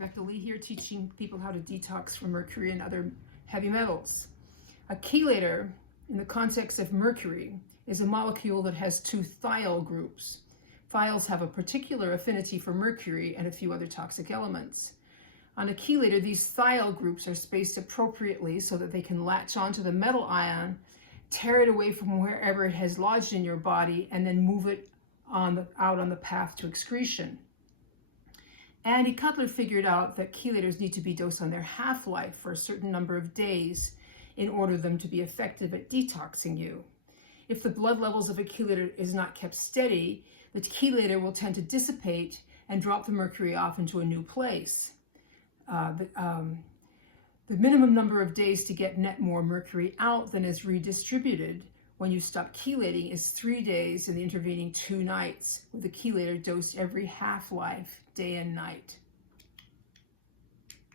Rebecca Lee here, teaching people how to detox from mercury and other heavy metals. A chelator, in the context of mercury, is a molecule that has two thiol groups. Thiols have a particular affinity for mercury and a few other toxic elements. On a chelator, these thiol groups are spaced appropriately so that they can latch onto the metal ion, tear it away from wherever it has lodged in your body, and then move it out on the path to excretion. Andy Cutler figured out that chelators need to be dosed on their half-life for a certain number of days in order for them to be effective at detoxing you. If the blood levels of a chelator is not kept steady, the chelator will tend to dissipate and drop the mercury off into a new place. The minimum number of days to get net more mercury out than is redistributed when you stop chelating is 3 days in the intervening 2 nights, with the chelator dosed every half-life, day and night.